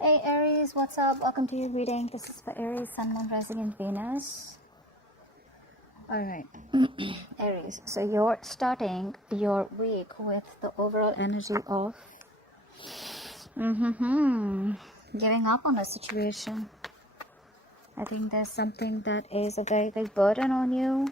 Hey Aries, what's up? Welcome to your reading. This is for Aries, Sun, Moon, Rising, and Venus. Alright, Aries. So you're starting your week with the overall energy of giving up on a situation. I think there's something that is a very big burden on you.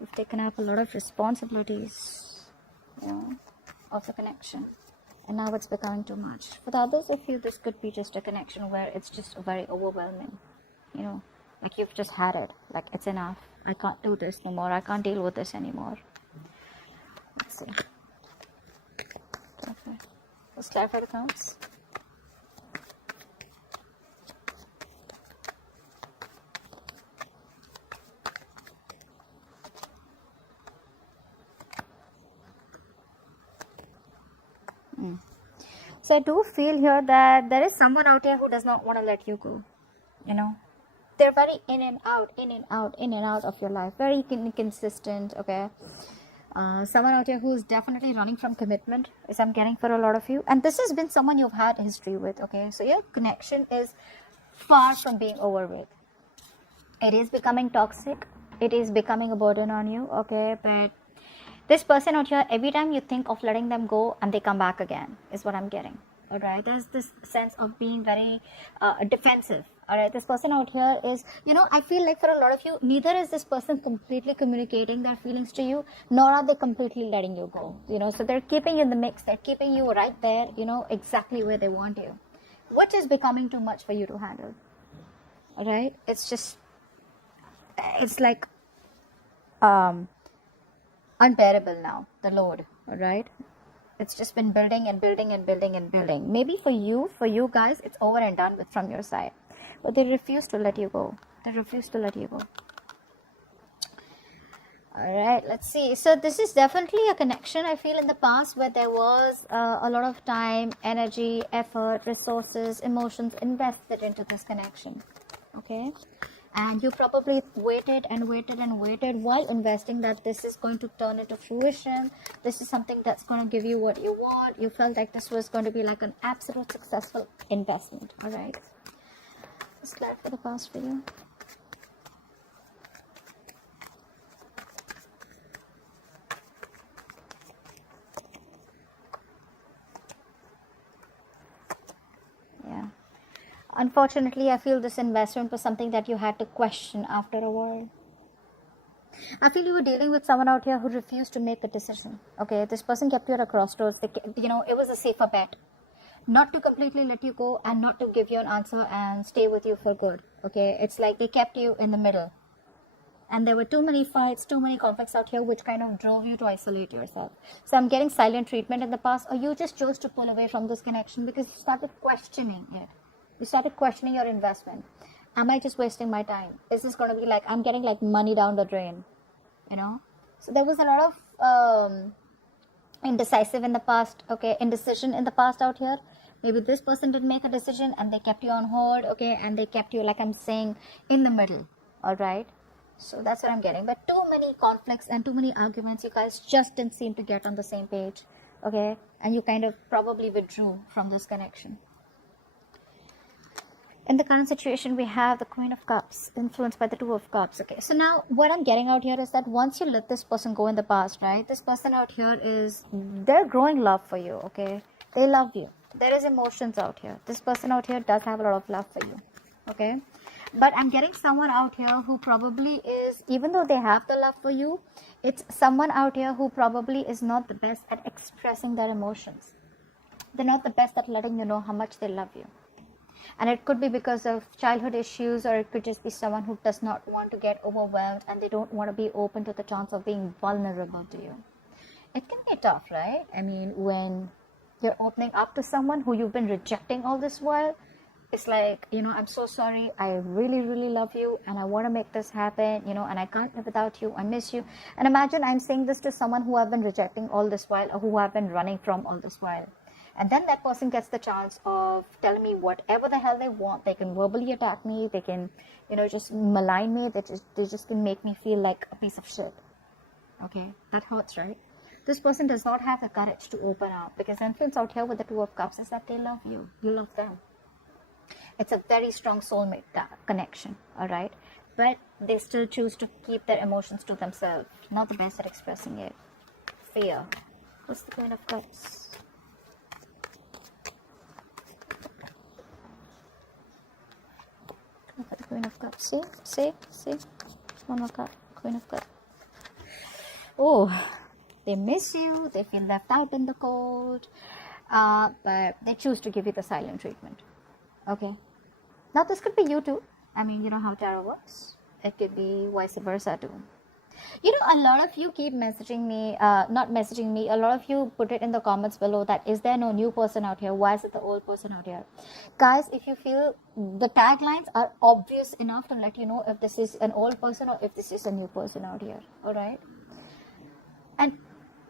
You've taken up a lot of responsibilities, of the connection. And now it's becoming too much. For the others of you, this could be just a connection where it's just very overwhelming. Like you've just had it. Like it's enough. I can't do this no more. I can't deal with this anymore. Let's see. Okay. Let's clarify the counts. So I do feel here that there is someone out here who does not want to let you go. They're very in and out of your life. Very inconsistent, okay? Someone out here who's definitely running from commitment is I'm getting for a lot of you. And this has been someone you've had history with, okay? So your connection is far from being over with. It is becoming toxic. It is becoming a burden on you, okay? But this person out here, every time you think of letting them go and they come back again, is what I'm getting. All right, there's this sense of being very defensive. All right, this person out here is, I feel like for a lot of you, neither is this person completely communicating their feelings to you, nor are they completely letting you go. So they're keeping you in the mix. They're keeping you right there, exactly where they want you, which is becoming too much for you to handle. All right, it's like unbearable now, the load. All right, it's just been building and building and building and building. Maybe for you guys, it's over and done with from your side, but they refuse to let you go. They refuse to let you go. All right, let's see. So this is definitely a connection, I feel, in the past where there was a lot of time, energy, effort, resources, emotions invested into this connection. Okay, and you probably waited and waited and waited while investing that this is going to turn into fruition. This is something that's going to give you what you want. You felt like this was going to be like an absolute successful investment. All right, let's clarify the past for you. Yeah, unfortunately, I feel this investment was something that you had to question after a while. I feel you were dealing with someone out here who refused to make a decision. Okay, this person kept you at a crossroads. It was a safer bet not to completely let you go and not to give you an answer and stay with you for good. Okay, it's like they kept you in the middle. And there were too many fights, too many conflicts out here, which kind of drove you to isolate yourself. So I'm getting silent treatment in the past, or you just chose to pull away from this connection because you started questioning it. You started questioning your investment. Am I just wasting my time? Is this going to be like, I'm getting like money down the drain? So there was a lot of indecisive in the past, okay, indecision in the past out here. Maybe this person did make a decision and they kept you on hold, okay, and they kept you, like I'm saying, in the middle. All right, so that's what I'm getting. But too many conflicts and too many arguments, you guys just didn't seem to get on the same page, okay, and you kind of probably withdrew from this connection. In the current situation, we have the Queen of Cups influenced by the Two of Cups. Okay, so now what I'm getting out here is that once you let this person go in the past, right, this person out here they're growing love for you. Okay, they love you. There is emotions out here. This person out here does have a lot of love for you. Okay, but I'm getting someone out here who probably is, even though they have the love for you, it's someone out here who probably is not the best at expressing their emotions. They're not the best at letting you know how much they love you. And it could be because of childhood issues, or it could just be someone who does not want to get overwhelmed and they don't want to be open to the chance of being vulnerable to you. It can be tough, right? I mean, when you're opening up to someone who you've been rejecting all this while, it's like, I'm so sorry. I really, really love you and I want to make this happen, and I can't live without you. I miss you. And imagine I'm saying this to someone who I've been rejecting all this while, or who I've been running from all this while. And then that person gets the chance of telling me whatever the hell they want. They can verbally attack me. They can, just malign me. They just can make me feel like a piece of shit. Okay, that hurts, right? This person does not have the courage to open up, because the influence out here with the Two of Cups is that they love you. You love them. It's a very strong soulmate connection, all right? But they still choose to keep their emotions to themselves. Not the best at expressing it. Fear. What's the Queen of Cups? Look at the Queen of Cups. See? One more card. Queen of Cups. Oh, they miss you. They feel left out in the cold. But they choose to give you the silent treatment. Okay. Now this could be you too. I mean, you know how tarot works. It could be vice versa too. You know, a lot of you keep messaging me, not messaging me, a lot of you put it in the comments below that is there no new person out here? Why is it the old person out here? Guys, if you feel the taglines are obvious enough to let you know if this is an old person or if this is a new person out here, alright? And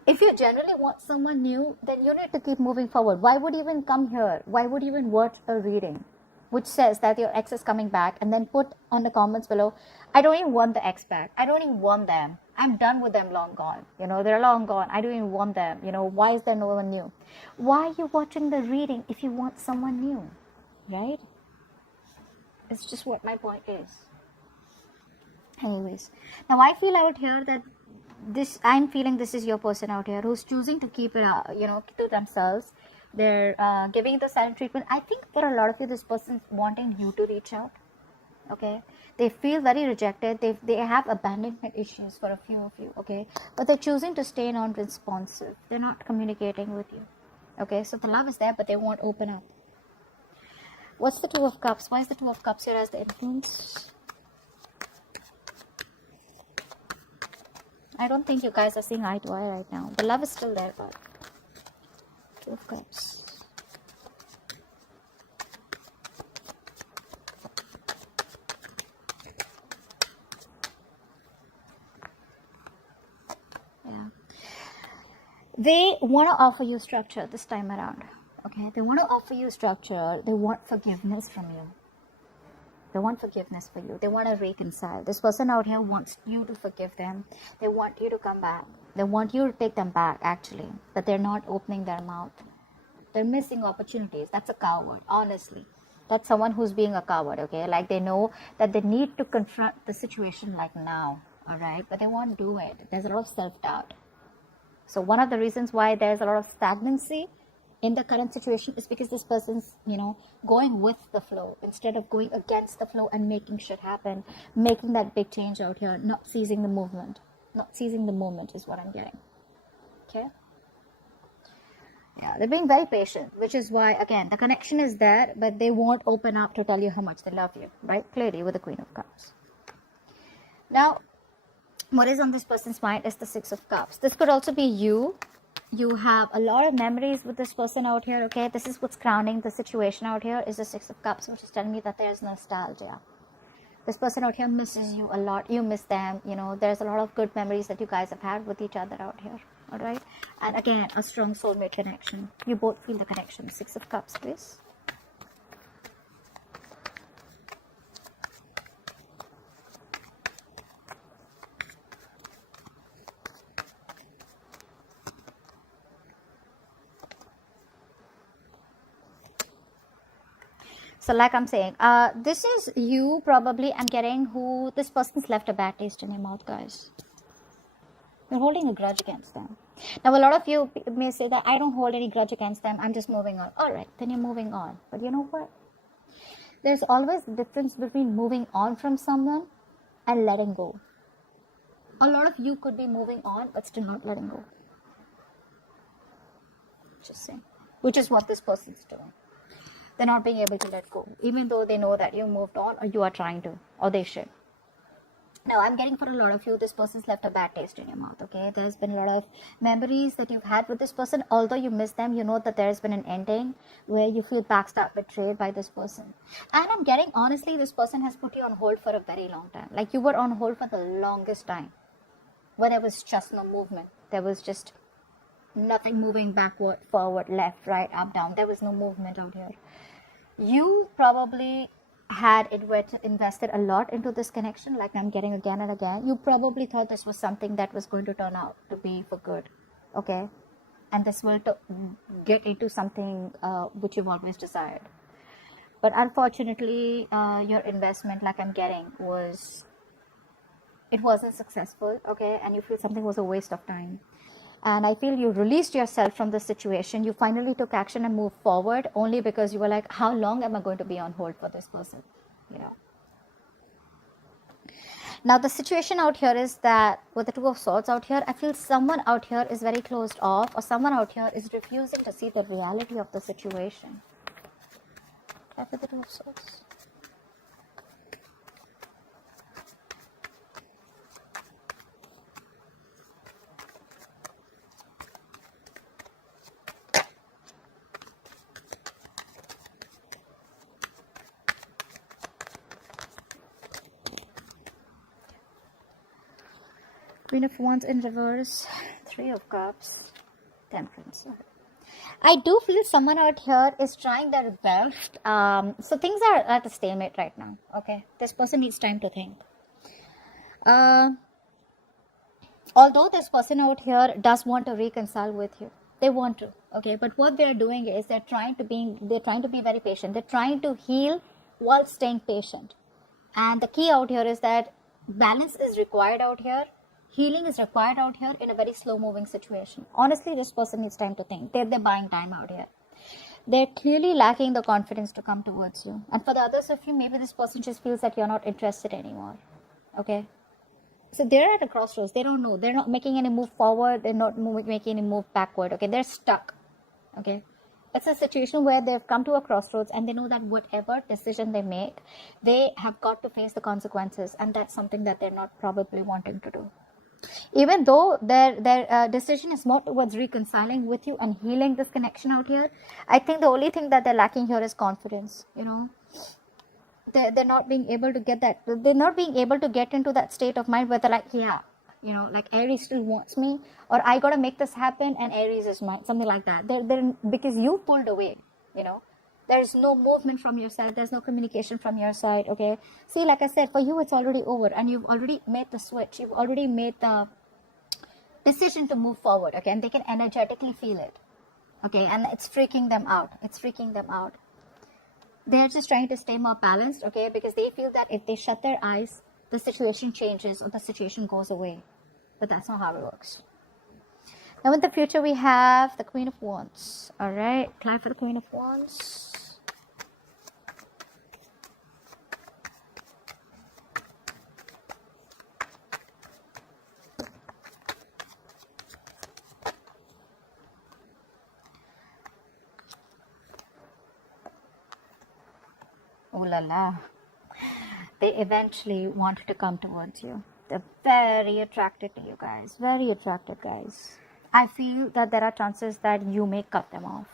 if you generally want someone new, then you need to keep moving forward. Why would you even come here? Why would you even watch a reading which says that your ex is coming back, and then put on the comments below, I don't even want the ex back. I don't even want them. I'm done with them, long gone. You know, they're long gone. I don't even want them. You know, why is there no one new? Why are you watching the reading if you want someone new? Right? It's just what my point is. Anyways, now I feel out here that I'm feeling this is your person out here who's choosing to keep it, to themselves. They're giving the silent treatment. I think for a lot of you, this person's wanting you to reach out. Okay, they feel very rejected. They have abandonment issues for a few of you. Okay, but they're choosing to stay non-responsive. They're not communicating with you. Okay, so the love is there, but they won't open up. What's the Two of Cups? Why is the Two of Cups here as the influence? I don't think you guys are seeing eye to eye right now. The love is still there, but Two of Cups. Yeah. They want to offer you structure this time around. Okay, they want to offer you structure. They want forgiveness from you. They want forgiveness for you. They want to reconcile. This person out here wants you to forgive them. They want you to come back. They want you to take them back, actually. But they're not opening their mouth. They're missing opportunities. That's a coward, honestly. That's someone who's being a coward, okay? Like they know that they need to confront the situation like now, all right? But they won't do it. There's a lot of self-doubt. So one of the reasons why there's a lot of stagnancy in the current situation is because this person's, going with the flow instead of going against the flow and making shit happen, making that big change out here, not seizing the movement. Not seizing the moment is what I'm getting. Okay? Yeah, they're being very patient, which is why, again, the connection is there, but they won't open up to tell you how much they love you, right? Clearly with the Queen of Cups. Now, what is on this person's mind is the Six of Cups. This could also be you. You have a lot of memories with this person out here, okay? This is what's crowning the situation out here is the Six of Cups, which is telling me that there's nostalgia. This person out here misses you a lot. You miss them, there's a lot of good memories that you guys have had with each other out here, all right? And again, a strong soulmate connection. You both feel the connection. Six of Cups, please. So like I'm saying, this is you probably, I'm getting, who this person's left a bad taste in your mouth, guys. You're holding a grudge against them. Now, a lot of you may say that I don't hold any grudge against them. I'm just moving on. All right, then you're moving on. But you know what? There's always a difference between moving on from someone and letting go. A lot of you could be moving on, but still not letting go. Just saying. Which is what this person's doing. They're not being able to let go, even though they know that you moved on or you are trying to, or they should. Now, I'm getting for a lot of you, this person's left a bad taste in your mouth, okay? There's been a lot of memories that you've had with this person. Although you miss them, you know that there's been an ending where you feel backstabbed, betrayed by this person. And I'm getting, honestly, this person has put you on hold for a very long time. Like you were on hold for the longest time, where there was just no movement. There was just nothing moving backward, forward, left, right, up, down. There was no movement out here. You probably had invested a lot into this connection, like I'm getting again and again. You probably thought this was something that was going to turn out to be for good, okay? And this will get into something which you've always desired. But unfortunately, your investment, like I'm getting, it wasn't successful, okay, and you feel something was a waste of time. And I feel you released yourself from the situation. You finally took action and moved forward only because you were like, how long am I going to be on hold for this person? You know. Now the situation out here is that with the Two of Swords out here, I feel someone out here is very closed off, or someone out here is refusing to see the reality of the situation. With the Two of Swords. Queen of Wands in reverse, Three of Cups, Temperance. I do feel someone out here is trying their best. So things are at a stalemate right now. Okay, this person needs time to think. Although this person out here does want to reconcile with you, they want to. Okay, but what they're doing is they're trying to be very patient. They're trying to heal while staying patient. And the key out here is that balance is required out here. Healing is required out here in a very slow moving situation. Honestly, this person needs time to think. They're buying time out here. They're clearly lacking the confidence to come towards you. And for the others of you, maybe this person just feels that you're not interested anymore. Okay. So they're at a crossroads. They don't know. They're not making any move forward. They're not making any move backward. Okay. They're stuck. Okay. It's a situation where they've come to a crossroads and they know that whatever decision they make, they have got to face the consequences. And that's something that they're not probably wanting to do. Even though their decision is more towards reconciling with you and healing this connection out here, I think the only thing that they're lacking here is confidence. You know, they're not being able to get that. They're not being able to get into that state of mind where they're like, yeah, you know, like Aries still wants me, or I gotta make this happen, and Aries is mine, something like that. They're because you pulled away. You know, there's no movement from your side. There's no communication from your side. Okay. See, like I said, for you, it's already over and you've already made the switch. You've already made the decision to move forward. Okay. And they can energetically feel it. Okay. And it's freaking them out. It's freaking them out. They're just trying to stay more balanced. Okay. Because they feel that if they shut their eyes, the situation changes or the situation goes away. But that's not how it works. Now in the future, we have the Queen of Wands. All right. Apply for the Queen of Wands. Oh la la. They eventually wanted to come towards you. They're very attracted to you guys. Very attracted, guys. I feel that there are chances that you may cut them off.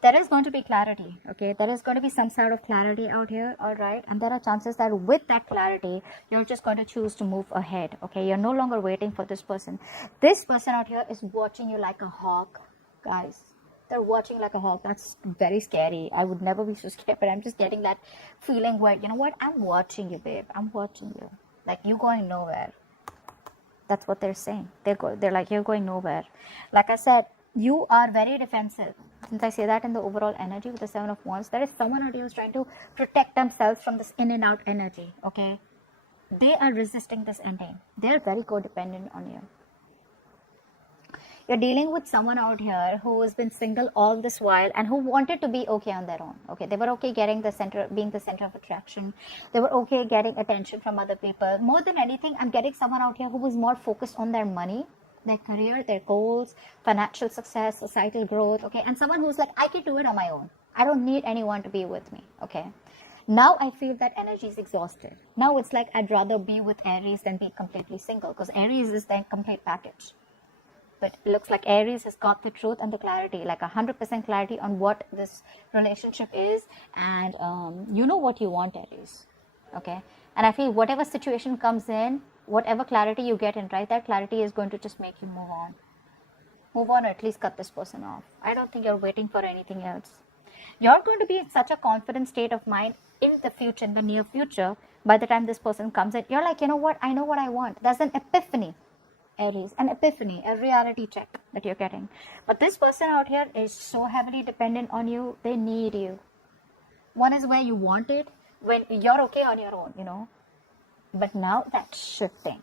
There is going to be clarity, okay? There is going to be some sort of clarity out here, all right? And there are chances that with that clarity, you're just going to choose to move ahead, okay? You're no longer waiting for this person. This person out here is watching you like a hawk, guys. They're watching like a hawk. That's very scary. I would never be so scared, but I'm just getting that feeling where, you know what? I'm watching you, babe. I'm watching you. Like, you going nowhere. That's what they're saying. They're like, you're going nowhere. Like I said, you are very defensive. Since I say that in the overall energy with the Seven of Wands, there is someone out here who's trying to protect themselves from this in and out energy, okay? They are resisting this ending. They're very codependent on you. You're dealing with someone out here who has been single all this while and who wanted to be okay on their own. Okay, they were okay being the center of attraction. They were okay getting attention from other people. More than anything, I'm getting someone out here who was more focused on their money, their career, their goals, financial success, societal growth. Okay, and someone who's like, I can do it on my own. I don't need anyone to be with me. Okay. Now I feel that energy is exhausted. Now it's like I'd rather be with Aries than be completely single, because Aries is the complete package. But it looks like Aries has got the truth and the clarity, like 100% clarity on what this relationship is. And you know what you want, Aries. Okay. And I feel whatever situation comes in, whatever clarity you get in, right, that clarity is going to just make you move on. Move on, or at least cut this person off. I don't think you're waiting for anything else. You're going to be in such a confident state of mind in the future, in the near future. By the time this person comes in, you're like, you know what? I know what I want. There's an epiphany. Aries, an epiphany, a reality check that you're getting. But this person out here is so heavily dependent on you. They need you. One is where you want it, when you're okay on your own, you know. But now that's shifting.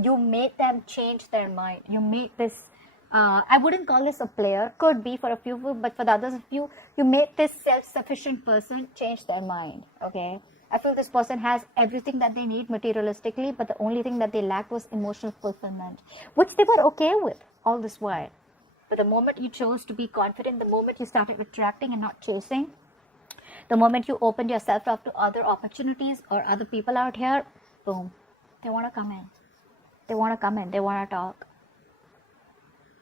You made them change their mind. You made this, I wouldn't call this a player, could be for a few, but for the others of you, you made this self-sufficient person change their mind, okay? I feel this person has everything that they need materialistically, but the only thing that they lacked was emotional fulfillment, which they were okay with all this while. But the moment you chose to be confident, the moment you started attracting and not chasing, the moment you opened yourself up to other opportunities or other people out here, boom, they want to come in. They want to come in. They want to talk.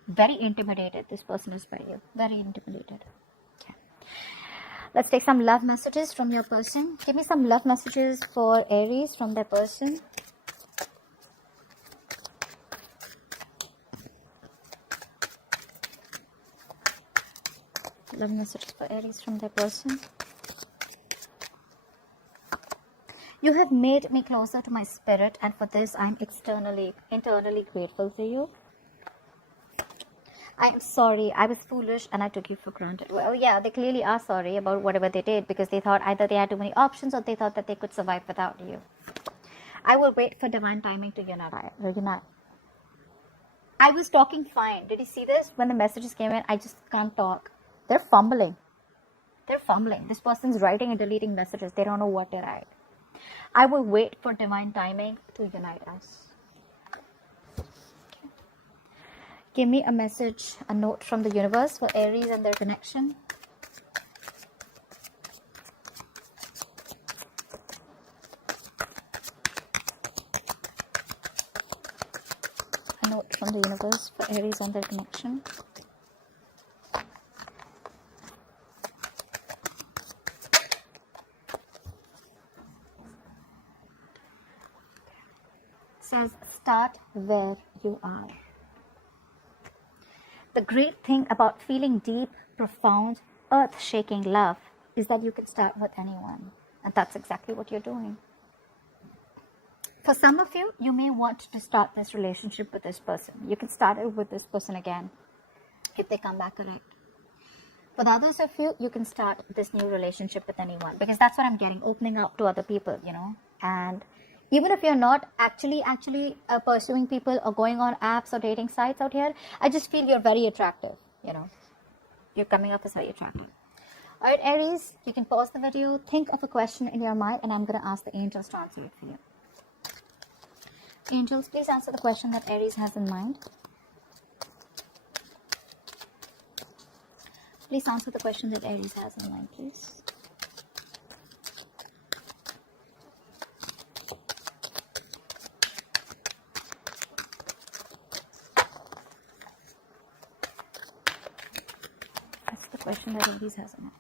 Very intimidated, this person is by you. Very intimidated. Okay. Let's take some love messages from your person. Give me some love messages for Aries from their person. Love messages for Aries from their person. You have made me closer to my spirit, and for this I'm internally grateful to you. I am sorry, I was foolish and I took you for granted. Well, yeah, they clearly are sorry about whatever they did, because they thought either they had too many options or they thought that they could survive without you. I will wait for divine timing to unite. I was talking fine. Did you see this? When the messages came in, I just can't talk. They're fumbling. This person's writing and deleting messages. They don't know what to write. I will wait for divine timing to unite us. Okay. Give me a message, a note from the universe for Aries and their connection. A note from the universe for Aries and their connection. Says, start where you are. The great thing about feeling deep, profound, earth-shaking love is that you can start with anyone. And that's exactly what you're doing. For some of you, you may want to start this relationship with this person. You can start it with this person again if they come back correct. For the others of you, you can start this new relationship with anyone, because that's what I'm getting, opening up to other people, you know. And even if you're not actually pursuing people or going on apps or dating sites out here, I just feel you're very attractive, you know. You're coming up as very attractive. All right, Aries, you can pause the video, think of a question in your mind, and I'm going to ask the angels to answer it for you. Angels, please answer the question that Aries has in mind. Please answer the question that Aries has in mind, please. That's the question that Aries has in mind.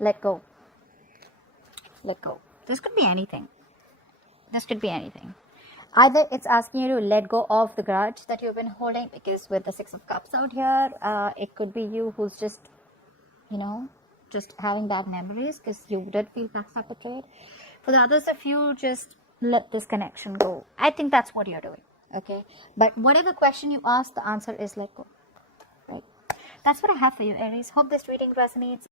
Let go. Let go. This could be anything. Either it's asking you to let go of the grudge that you've been holding, because with the Six of Cups out here, it could be you who's just, you know, just having bad memories because you did feel backstab betrayed. For the others of you, just let this connection go. I think that's what you're doing, okay? But whatever question you ask, the answer is let go, right? That's what I have for you, Aries. Hope this reading resonates.